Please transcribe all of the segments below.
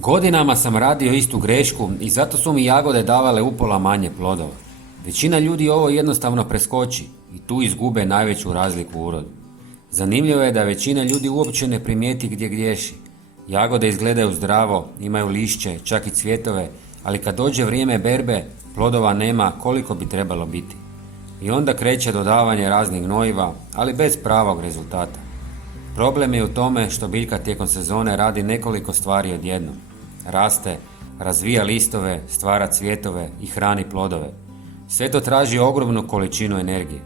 Godinama sam radio istu grešku i zato su mi jagode davale upola manje plodova. Većina ljudi ovo jednostavno preskoči i tu izgube najveću razliku u urodu. Zanimljivo je da većina ljudi uopće ne primijeti gdje griješi. Jagode izgledaju zdravo, imaju lišće, čak i cvjetove, ali kad dođe vrijeme berbe, plodova nema koliko bi trebalo biti. I onda kreće dodavanje raznih gnojiva, ali bez pravog rezultata. Problem je u tome što biljka tijekom sezone radi nekoliko stvari odjednom. Raste, razvija listove, stvara cvjetove i hrani plodove. Sve to traži ogromnu količinu energije.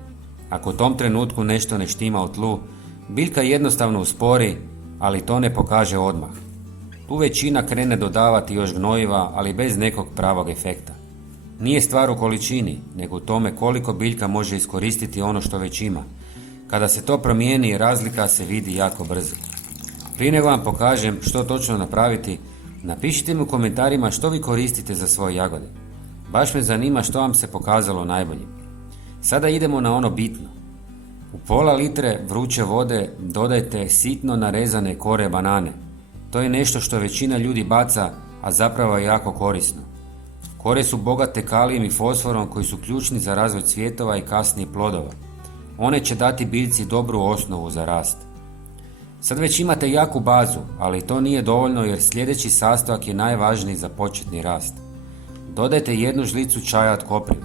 Ako u tom trenutku nešto ne štima u tlu, biljka jednostavno uspori, ali to ne pokaže odmah. Tu većina krene dodavati još gnojiva, ali bez nekog pravog efekta. Nije stvar u količini, nego u tome koliko biljka može iskoristiti ono što već ima. Kada se to promijeni, razlika se vidi jako brzo. Prije nego vam pokažem što točno napraviti, napišite mi u komentarima što vi koristite za svoje jagode. Baš me zanima što vam se pokazalo najbolje. Sada idemo na ono bitno. U pola litre vruće vode dodajte sitno narezane kore banane. To je nešto što većina ljudi baca, a zapravo je jako korisno. Kore su bogate kalijem i fosforom koji su ključni za razvoj cvjetova i kasnije plodova. One će dati biljci dobru osnovu za rast. Sad već imate jaku bazu, ali to nije dovoljno jer sljedeći sastojak je najvažniji za početni rast. Dodajte 1 žlicu čaja od koprive.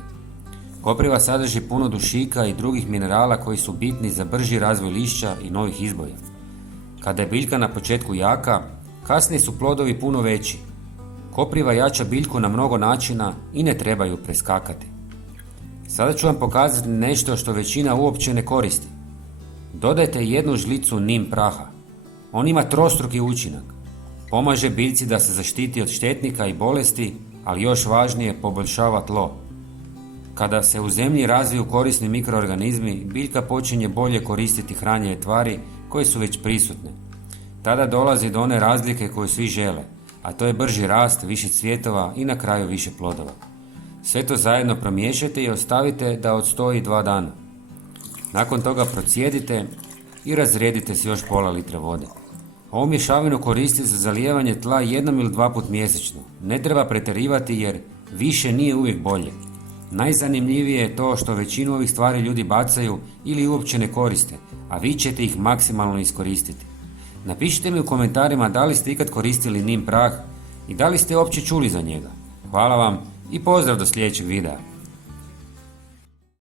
Kopriva sadrži puno dušika i drugih minerala koji su bitni za brži razvoj lišća i novih izboja. Kada je biljka na početku jaka, kasnije su plodovi puno veći. Kopriva jača biljku na mnogo načina i ne treba ju preskakati. Sada ću vam pokazati nešto što većina uopće ne koristi. Dodajte 1 žlicu nim praha. On ima trostruki učinak. Pomaže biljci da se zaštiti od štetnika i bolesti, ali još važnije poboljšava tlo. Kada se u zemlji razviju korisni mikroorganizmi, biljka počinje bolje koristiti hranjive tvari koje su već prisutne. Tada dolazi do one razlike koju svi žele, a to je brži rast, više cvjetova i na kraju više plodova. Sve to zajedno promiješajte i ostavite da odstoji 2 dana. Nakon toga procijedite i razredite s još pola litre vode. Ovu mješavinu koristite za zalijevanje tla 1 ili 2 put mjesečno. Ne treba pretjerivati jer više nije uvijek bolje. Najzanimljivije je to što većinu ovih stvari ljudi bacaju ili uopće ne koriste, a vi ćete ih maksimalno iskoristiti. Napišite mi u komentarima da li ste ikad koristili nim prah i da li ste uopće čuli za njega. Hvala vam i pozdrav do sljedećeg videa.